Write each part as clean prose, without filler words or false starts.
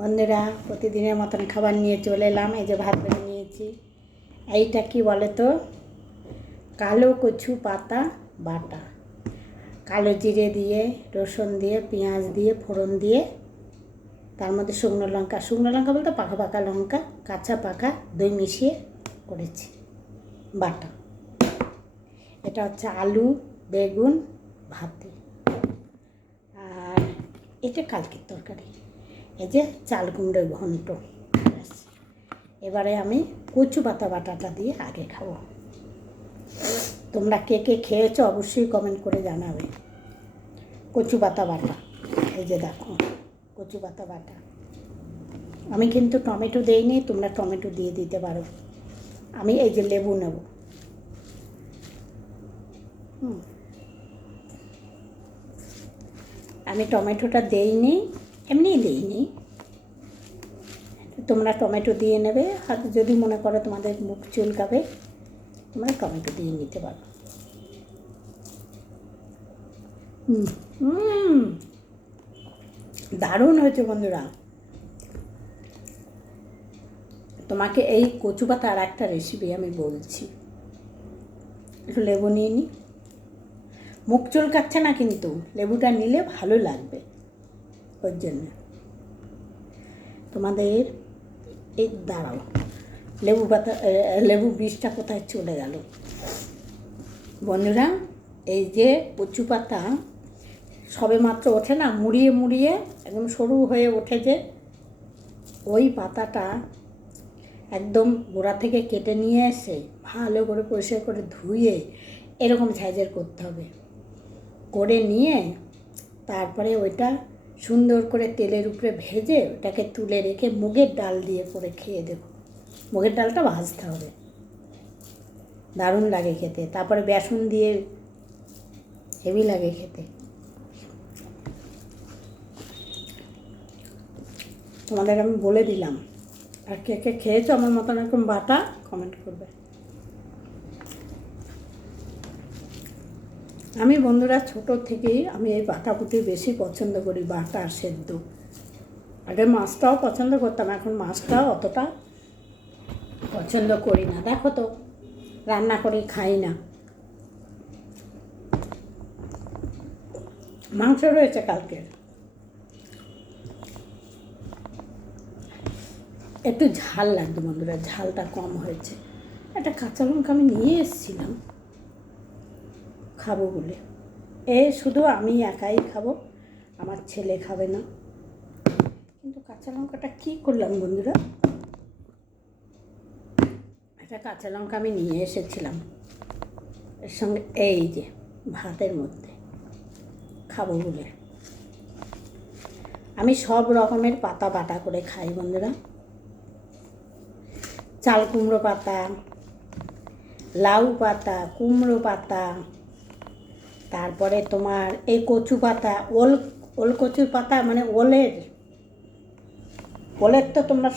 বন্ধুরা, প্রতিদিনের মতন খাবার নিয়ে চলে এলাম। এই যে ভাত বেড়ে নিয়েছি। এইটা কি বলে তো, কালো কচু পাতা বাটা, কালো জিরে দিয়ে, রসুন দিয়ে, পেঁয়াজ দিয়ে, ফোড়ন দিয়ে, তার মধ্যে শুকনো লঙ্কা বলতে পাকা পাকা লঙ্কা, কাঁচা পাকা, দই মিশিয়ে করেছি বাটা। এটা হচ্ছে আলু, বেগুন, ভাতে। আর এটা কালকের তরকারি। এই যে চাল কুমড়োর ঘন্ট। এবারে আমি কচু পাতা বাটাটা দিয়ে আগে খাবো। তোমরা কে কে খেয়েছো অবশ্যই কমেন্ট করে জানাবে। কচু পাতা বাটা, এই যে দেখো কচু পাতা বাটা। আমি কিন্তু টমেটো দেইনি, তোমরা টমেটো দিয়ে দিতে পারো। আমি এই যে লেবু নেব। আমি টমেটোটা দেইনি, এমনিই দেইনি। তোমরা টমেটো দিয়ে নেবে, আর যদি মনে করো তোমাদের মুখ চুলকাবে তোমরা টমেটো দিয়ে নিতে পারো। দারুণ হয়েছে বন্ধুরা। তোমাকে এই কচু পাতা আর একটা রেসিপি আমি বলছি। একটু লেবু নিয়ে নিই। মুখ চুলকাচ্ছে না কিন্তু, লেবুটা নিলে ভালো লাগবে। ওর জন্য তোমাদের এই দাঁড়াও, লেবু বীজটা কোথায় চলে গেল বন্ধুরা। এই যে কচু পাতা সবে মাত্র ওঠে না, মুড়িয়ে মুড়িয়ে একদম সরু হয়ে ওঠে, যে ওই পাতাটা একদম গোড়া থেকে কেটে নিয়ে এসে ভালো করে পরিষ্কার করে ধুয়ে এরকম সাইজের করতে হবে। করে নিয়ে তারপরে ওইটা সুন্দর করে তেলের উপরে ভেজে ওটাকে তুলে রেখে মুগের ডাল দিয়ে করে খেয়ে দেবো। মুগের ডালটা ভাজতে হবে, দারুণ লাগে খেতে। তারপরে বেসন দিয়ে হেভি লাগে খেতে। তোমাদের আমি বলে দিলাম। আর কে কে খেয়েছো আমার মতন এরকম বাটা কমেন্ট করবে। আমি বন্ধুরা ছোটো থেকেই আমি এই বাটাবুটি বেশি পছন্দ করি, বাটা আর সেদ্ধ। আগে মাছটাও পছন্দ করতাম, এখন মাছটাও অতটা পছন্দ করি না। দেখো তো রান্না করে খাই না। মাংস রয়েছে কালকে, একটু ঝাল লাগতো বন্ধুরা, ঝালটা কম হয়েছে। একটা কাঁচা লঙ্কা আমি নিয়ে এসেছিলাম খাবো বলে। শুধু আমি একাই খাবো, আমার ছেলে খাবে না। কিন্তু কাঁচা লঙ্কাটা কী করলাম বন্ধুরা, একটা কাঁচা লঙ্কা আমি নিয়ে এসেছিলাম এর সঙ্গে, এই যে ভাতের মধ্যে খাবো বলে। আমি সব রকমের পাতা বাটা করে খাই বন্ধুরা। চাল কুমড়ো পাতা, লাউ পাতা, কুমড়ো পাতা, তারপরে তোমার এই কচু পাতা, ওল কচুর পাতা, মানে ওলের তো তোমরা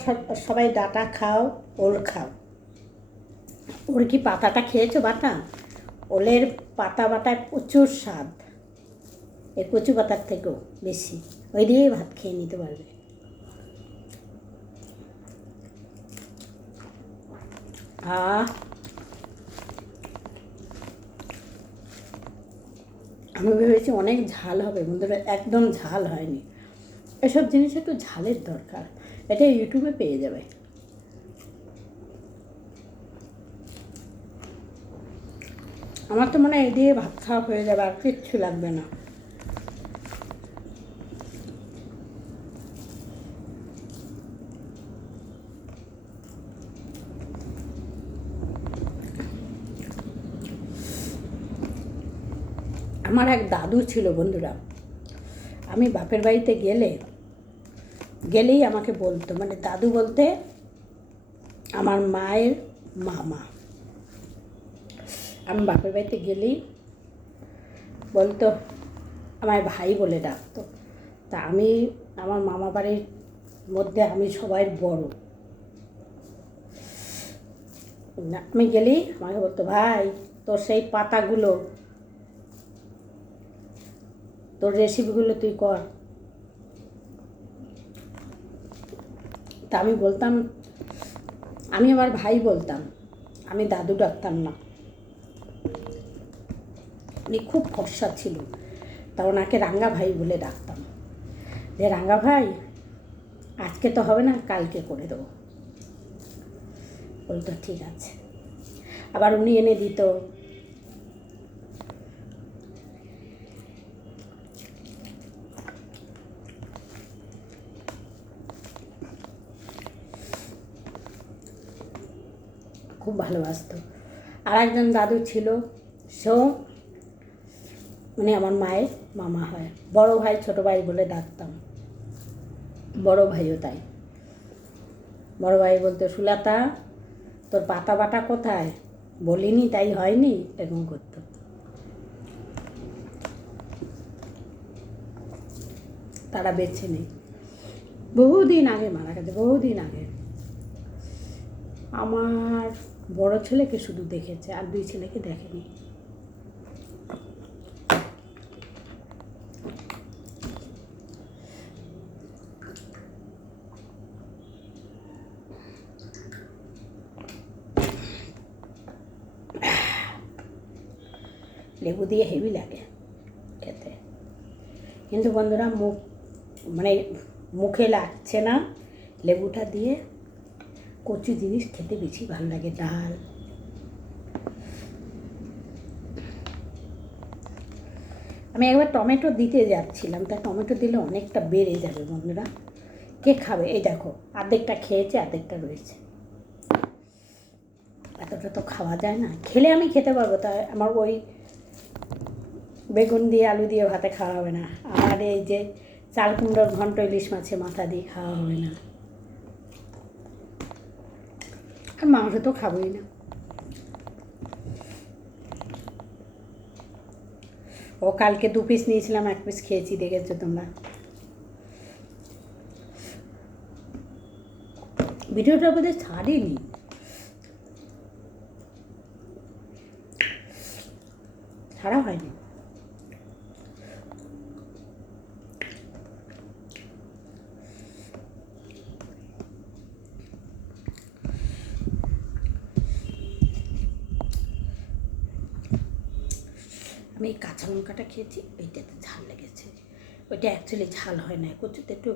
সবাই ডাটা খাও, ওল খাও। ওর কি পাতাটা খেয়েছো বাটা? ওলের পাতা বাটায় প্রচুর স্বাদ, এই কচু পাতার থেকেও বেশি। ওই দিয়েই ভাত খেয়ে নিতে পারবে। আমি ভেবেছি অনেক ঝাল হবে বন্ধুরা, একদম ঝাল হয়নি। এসব জিনিস একটু ঝালের দরকার, এটা ইউটিউবে পেয়ে যাবে। আমার তো মনে হয় এই দিয়ে ভাত খাওয়া হয়ে যাবে, আর কিচ্ছু লাগবে না। আমার এক দাদু ছিল বন্ধুরা, আমি বাপের বাড়িতে গেলেই আমাকে বলতো, মানে দাদু বলতে আমার মায়ের মামা। আমি বাপের বাড়িতে গেলেই বলতো, আমায় ভাই বলে ডাকতো। তা আমি আমার মামা বাড়ির মধ্যে আমি সবাই বড়। আমি গেলেই আমাকে বলতো, ভাই তোর সেই পাতাগুলো, তোর রেসিপিগুলো তুই কর। তা আমি বলতাম, আমি আমার ভাই বলতাম, আমি দাদু ডাকতাম না। উনি খুব ফর্সা ছিল, তা ওনাকে রাঙ্গা ভাই বলে ডাকতাম, যে রাঙ্গা ভাই আজকে তো হবে না, কালকে করে দেবো। বলতো ঠিক আছে। আবার উনি এনে দিত খুব ভালোবাসতো। আর একজন দাদু ছিল, সেও মানে আমার মায়ের মামা হয়, বড় ভাই ছোট ভাই বলে ডাকতাম, বড় ভাইও তাই। বড় ভাই বলতো, সুলতা তোর পাতা বাটা কোথায়, বলিনি তাই হয়নি, এরকম করতো। তারা বেছে নেই, বহুদিন আগে মারা গেছে, বহুদিন আগে। আমার বড় ছেলেকে শুধু দেখেছে, আর দুই ছেলেকে দেখেনি। লেবু দিয়ে হেভি লাগে খেতে, কিন্তু বন্ধুরা মানে মুখে লাগছে না। লেবুটা দিয়ে কচু জিনিস খেতে বেশি ভালো লাগে, ডাল। আমি একবার টমেটো দিতে যাচ্ছিলাম, তা টমেটো দিলে অনেকটা বেড়ে যাবে বন্ধুরা, কে খাবে? এই দেখো, অর্ধেকটা খেয়েছে, অর্ধেকটা রয়েছে। এতটা তো খাওয়া যায় না, খেলে আমি খেতে পারবো, তা আমার ওই বেগুন দিয়ে আলু দিয়ে ভাতে খাওয়া হবে না, আর এই যে চাল কুমড়োর ঘন্ট ইলিশ মাছে মাথা দিয়ে খাওয়া হবে না, আর মাংস তো খাবোই না। ও কালকে 2 পিস নিয়েছিলাম, 1 পিস খেয়েছি, দেখেছো তোমরা। ভিডিওটা বোধহয় ছাড়িনি, ছাড়া হয়নি। আমি এই কাঁচা লঙ্কাটা খেয়েছি, ওইটাতে ঝাল লেগেছে। ওইটা অ্যাকচুয়ালি ঝাল হয় না, কচুতে একটু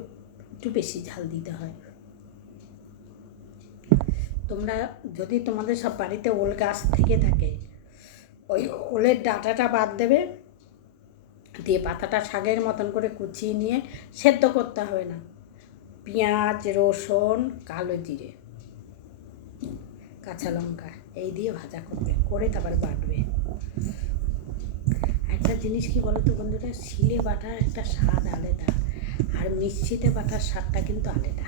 একটু বেশি ঝাল দিতে হয়। তোমরা যদি তোমাদের সব বাড়িতে ওল গাছ থেকে থাকে, ওই ওলের ডাঁটাটা বাদ দেবে, দিয়ে পাতাটা শাকের মতন করে কুচিয়ে নিয়ে, সেদ্ধ করতে হবে না, পেঁয়াজ রসুন কালো জিরে কাঁচা লঙ্কা এই দিয়ে ভাজা করবে, করে তারপরে বাটবে। একটা জিনিস কি বলো তো বন্ধুরা, শিলে বাটার একটা স্বাদ আলাদা, আর মিক্সিতে বাটার স্বাদটা কিন্তু আলাদা,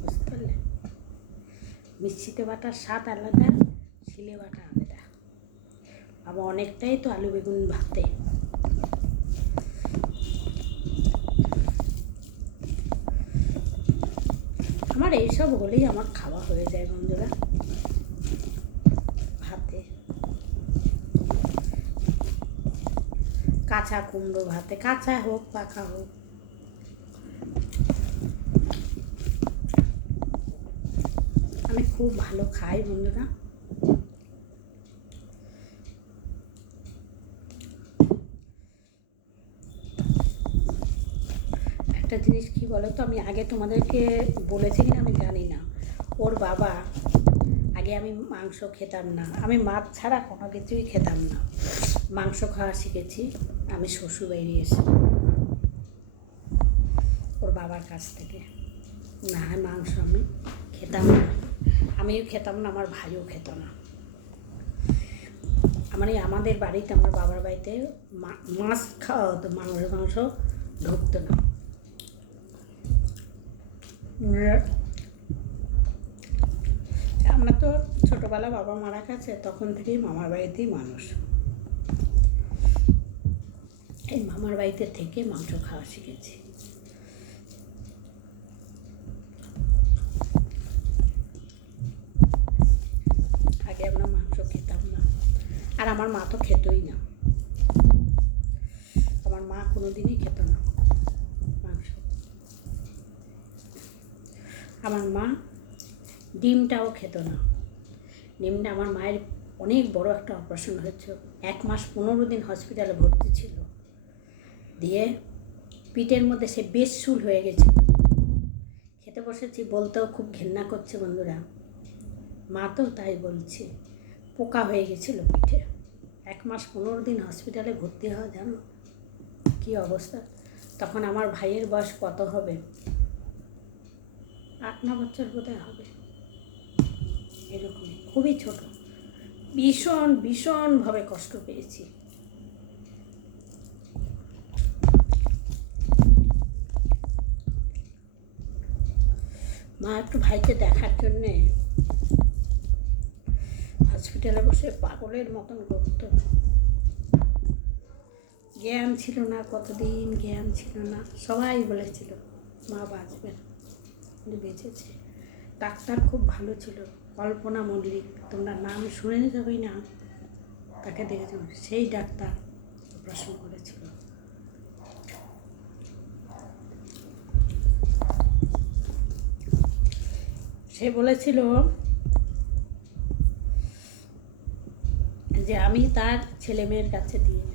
বুঝতে পারলে? মিক্সিতে বাটার স্বাদ আলাদা, শিলে বাটা আলাদা। আবার অনেকটাই তো আলু বেগুন ভাতে। আমার এইসব হলেই আমার খাওয়া হয়ে যায় বন্ধুরা, ভাতে। কাঁচা কুমড়ো ভাতে, কাঁচা হোক পাকা হোক। আমি খুব ভালো খাই বন্ধুরা। একটা জিনিস কি বলো তো, আমি আগে তোমাদেরকে বলেছি কিনা আমি জানি না, ওর বাবা, আগে আমি মাংস খেতাম না, আমি মাছ ছাড়া কোনো কিছুই খেতাম না, মাংস খাওয়া শিখেছি আমি শ্বশুরবাড়ি এসে, ওর বাবার কাছ থেকে। না মাংস আমি খেতাম না, আমিও খেতাম না, আমার ভাইও খেত না। আমাদের বাড়িতে, আমার বাবার বাড়িতে মাছ খাওয়া হতো, মাংস ঢুকতো না। আমরা তো ছোটোবেলা বাবা মারা গেছে, তখন থেকেই মামার বাড়িতেই মানুষ, এই মামার বাড়িতে থেকে মাংস খাওয়া শিখেছি। আগে আমরা মাংস খেতাম না, আর আমার মা তো খেতই না, আমার মা কোনো দিনই খেত না মাংস। আমার মা ডিমটাও খেত না। ডিমটা আমার মায়ের অনেক বড় একটা অপারেশন হয়েছে, 1 মাস 15 দিন হসপিটালে ভর্তি ছিল। দিয়ে পিঠের মধ্যে সে বেশশুল হয়ে গেছিল। খেতে বসেছি, বলতেও খুব ঘেন্না করছে বন্ধুরা, মা তো তাই বলছি, পোকা হয়ে গেছিলো পিঠে। 1 মাস 15 দিন হসপিটালে ভর্তি হওয়া, জানো কী অবস্থা। তখন আমার ভাইয়ের বয়স কত হবে, 8-9 বছর বোধহয় হবে, এরকমই, খুবই ছোট। ভীষণভাবে কষ্ট পেয়েছি। মা একটু ভাইকে দেখার জন্যে হসপিটালে বসে পাগলের মতন করতো। জ্ঞান ছিল না, কতদিন জ্ঞান ছিল না। সবাই বলেছিল মা বাঁচবে না, কিন্তু বেঁচেছে। ডাক্তার খুব ভালো ছিল, কল্পনা মল্লিক, তোমরা নাম শুনে যাবেই না, তাকে দেখেছ, সেই ডাক্তার অপারেশন করেছিল। সে বলেছিল যে আমি তার ছেলে মেয়ের কাছে দিয়ে,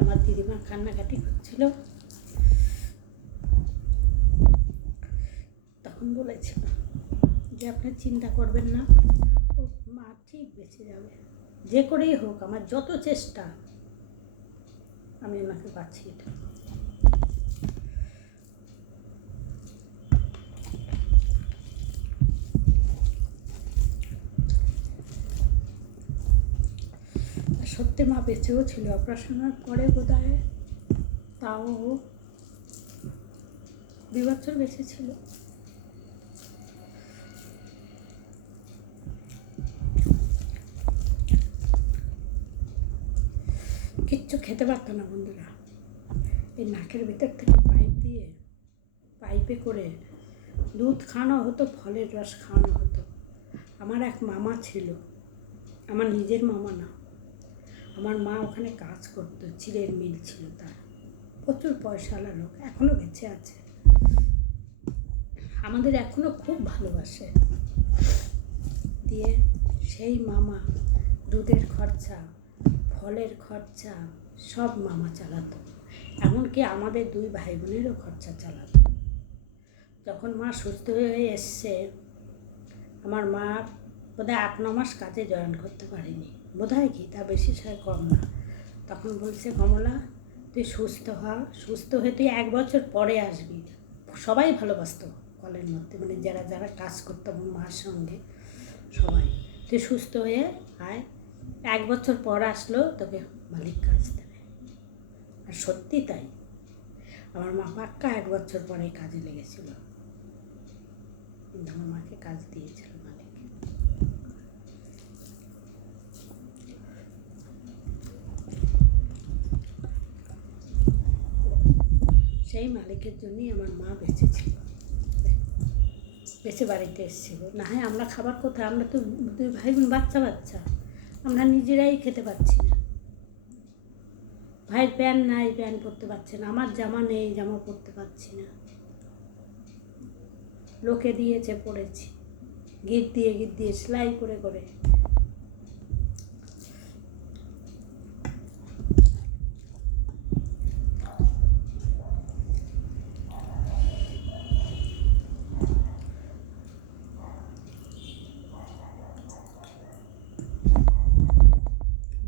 আমার দিদিমা কান্নাকাটি করছিল, তখন বলেছিল যে আপনি চিন্তা করবেন না, ও মা ঠিক বেঁচে যাবে, যে করেই হোক, আমার যত চেষ্টা, আমি ওনাকে বাঁচিয়ে দেব। সত্যি মা বেঁচেও ছিল, অপারেশনের পরে বোধহয় তাও 2 বছর বেঁচে ছিল। কিচ্ছু খেতে পারতো না বন্ধুরা। এই নাকের ভিতর থেকে পাইপে করে দুধ খাওয়ানো হতো, ফলের রস খাওয়ানো হতো। আমার এক মামা ছিল, আমার নিজের মামা না, আমার মা ওখানে কাজ করতো, চিড়ের মিল ছিল তার, প্রচুর পয়সাওয়ালা লোক, এখনও বেঁচে আছে, আমাদের এখনও খুব ভালোবাসে। দিয়ে সেই মামা দুধের খরচা, ফলের খরচা সব মামা চালাতো, এমনকি আমাদের 2 ভাই বোনেরও খরচা চালাতো। যখন মা সুস্থ হয়ে এসছে, আমার মা বোধহয় 8-9 মাস কাজে জয়েন করতে পারেনি, বোধহয় কি তা বেশি কম না। তখন বলছে, কমলা তুই সুস্থ হয়ে তুই 1 বছর পরে আসবি। সবাই ভালোবাসতো কলের মধ্যে, মানে যারা যারা কাজ করতো মার সঙ্গে, সবাই, তুই সুস্থ হয়ে আয়, 1 বছর পর আসলো তোকে মালিক কাজ দেবে। আর সত্যি তাই, আমার মা পাক্কা 1 বছর পরে কাজে লেগেছিল, কিন্তু আমার মাকে কাজ দিয়েছিল মালিক। সেই মালিকের জন্যই আমার মা বেঁচে ছিল, বেঁচে বাড়িতে এসেছিল। না হয় আমরা খাবার কোথায়, আমরা তো 2 ভাই বোন, বাচ্চা, আমরা নিজেরাই খেতে পাচ্ছি না। ভাইয়ের প্যান্ট নাই, প্যান্ট পরতে পারছে না, আমার জামা নেই, জামা পরতে পারছি না, লোকে দিয়েছে পড়েছি, গিট দিয়ে সেলাই করে করে।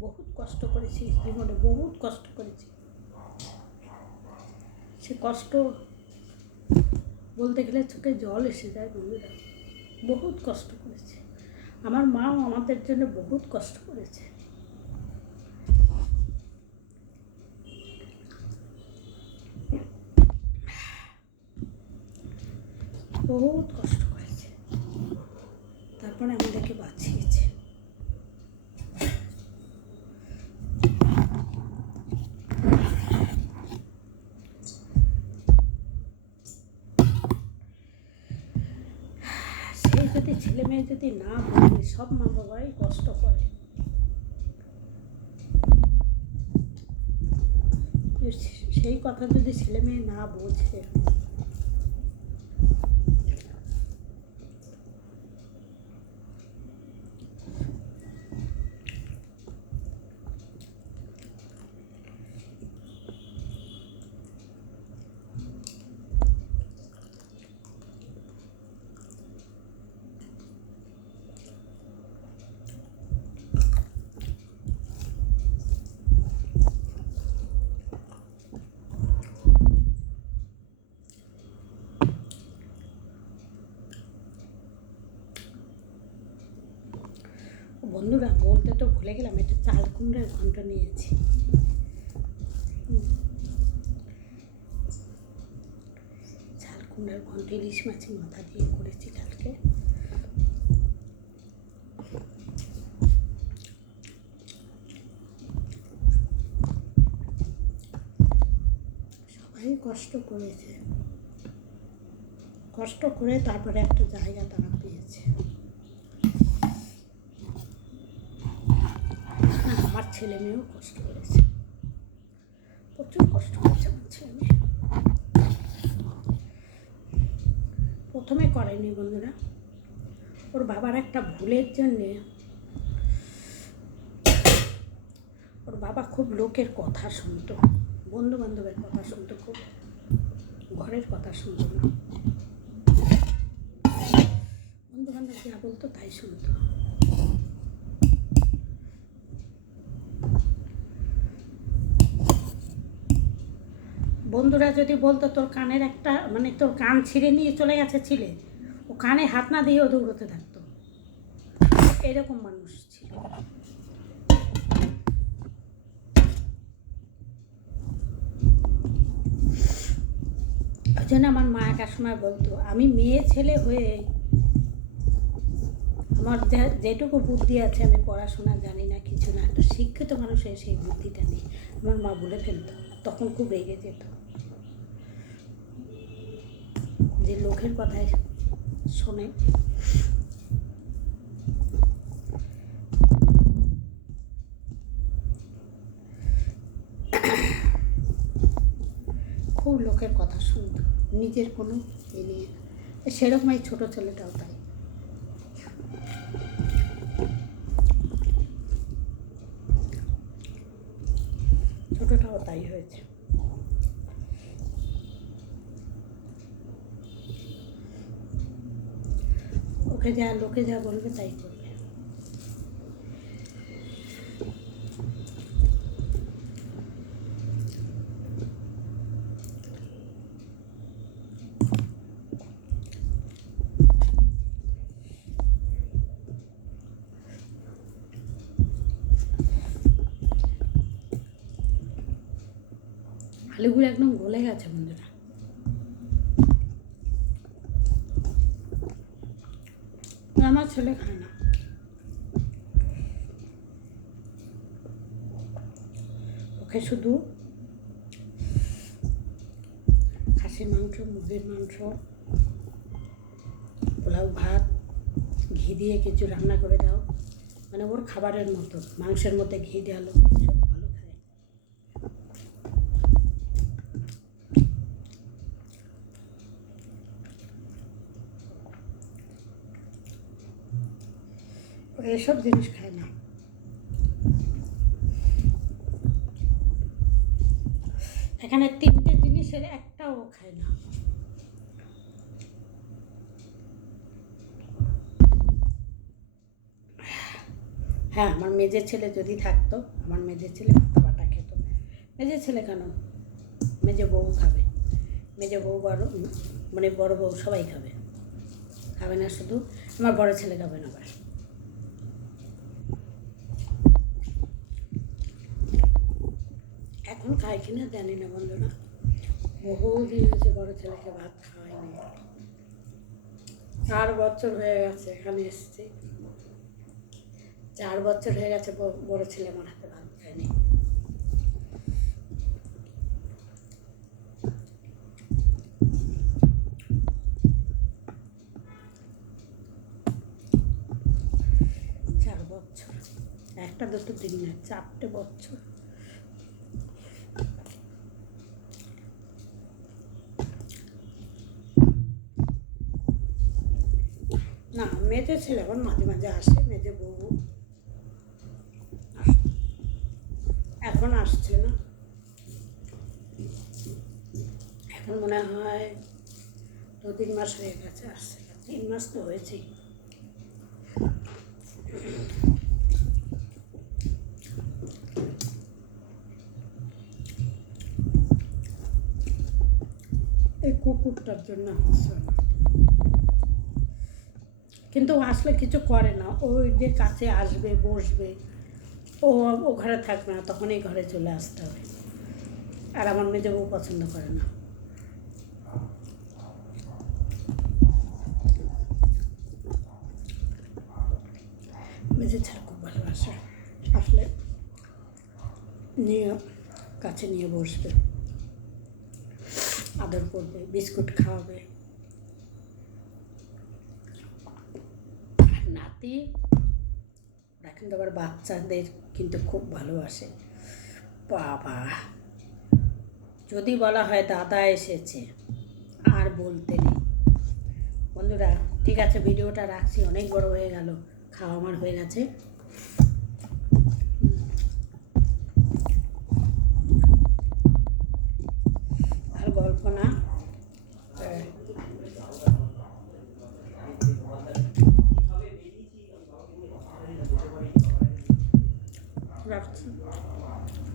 বহুত কষ্ট করেছি জীবনে, বহুত কষ্ট করেছি। সে কষ্ট বলতে গেলে চোখে জল এসে যায় বন্ধুরা, বহুত কষ্ট করেছে। আমার মাও আমাদের জন্য বহুত কষ্ট করেছে, বহুত কষ্ট করেছে, তারপরে আমাদেরকে বাঁচিয়েছে। সেই যদি ছেলে মেয়ে যদি না বোঝে, সব মা বাবাই কষ্ট করে, সেই কথা যদি ছেলে মেয়ে না বোঝে, বন্ধুরা বলতে তো ভুলে গেলাম, একটা চাল কুমড়ার ঘন্ট নিয়েছি। চাল কুমড়ার ঘন্ট ইলিশ মাছের মাথা দিয়ে করেছি কালকে। সবাই কষ্ট করেছে, কষ্ট করে তারপরে একটা জায়গা তারা পেয়েছে। আমার ছেলে মেয়েও কষ্ট করেছে, প্রচুর কষ্ট করেছে আমার ছেলে মেয়ে। প্রথমে করেনি বন্ধুরা, ওর বাবার একটা ভুলের জন্যে ওর বাবা খুব লোকের কথা শুনতো, বন্ধু বান্ধবের কথা শুনতো, খুব ঘরের কথা শুনতো না। বন্ধু বান্ধব যা বলতো তাই শুনতো। বন্ধুরা যদি বলতো তোর কানের একটা মানে তোর কান ছিঁড়ে নিয়ে চলে গেছে ছিলে, ও কানে হাত না দিয়েও দৌড়তে থাকতো, এরকম মানুষ ছিল। ওই জন্য আমার মা একার সময় বলতো, আমি মেয়ে ছেলে হয়ে আমার যেটুকু বুদ্ধি আছে, আমি পড়াশোনা জানি না, কিছু না, একটা শিক্ষিত মানুষের সেই বুদ্ধিটা নেই, আমার মা বলে ফেলতো। তখন খুব রেগে যেত যে লোকের কথায় শোনে। খুব লোকের কথা শুনত, নিজের কোনো এ নিয়ে। সেরকম এই ছোটো ছেলেটাও তাই। ছোটোটাও তাই হয়েছে। ওকে যা লোকে যা বলবে তাই করবে। আলুগুলো একদম গলে গেছে বন্ধুরা। আমার ছেলে খায় না, ওকে শুধু খাসির মাংস, মুরগির মাংস, পোলাও ভাত, ঘি দিয়ে কিছু রান্না করে দাও, মানে ওর খাবারের মতো, মাংসের মধ্যে ঘি ডালো, সব ভালো খায়। ও এসব জিনিস খায় না। এখানে 3টে জিনিসের একটাও খায় না। হ্যাঁ, আমার মেজের ছেলে যদি থাকতো, আমার মেজের ছেলে ভাত বাটা খেত। মেজের ছেলে কেন, মেজে বউ খাবে, মেজে বউ বড় মানে বড় বউ সবাই খাবে, খাবে না শুধু আমার বড় ছেলে খাবে না। আবার এখন খায় কিনা জানি না বন্ধুরা, বহুদিন হয়েছে বড় ছেলেকে ভাত খাওয়ায়নি। 4 বছর হয়ে গেছে এখানে এসেছি, 4 বছর হয়ে গেছে বড় ছেলে আমার হাতে ভাত খায়নি। একটা দুটো দিন না, 4টে বছর। না, মেজে ছেলে এখন মাঝে মাঝে আসে, মেজে বউ এখন আসছে না, এখন মনে হয় 2-3 মাস হয়ে গেছে আসছে, 3 মাস তো হয়েছেই। এই কুকুরটার জন্য আসছে না। কিন্তু আসলে কিছু করে না, ওই যে কাছে আসবে বসবে, ও ও ঘরে থাকবে না, তখন এই ঘরে চলে আসতে হবে। আর আমার মেয়ে বউ পছন্দ করে না। মেজে ছেলে খুব ভালোবাসে, আসলে নিয়ে কাছে নিয়ে বসবে, আদর করবে, বিস্কুট খাওয়াবে। আর নাতি ওরা কিন্তু আবার বাচ্চাদের কিন্তু খুব ভালোবাসে। বাবা, যদি বলা হয় দাদা এসেছে আর বলতে নেই। বন্ধুরা ঠিক আছে, ভিডিওটা রাখছি, অনেক বড় হয়ে গেল, খাওয়া আমার হয়ে গেছে।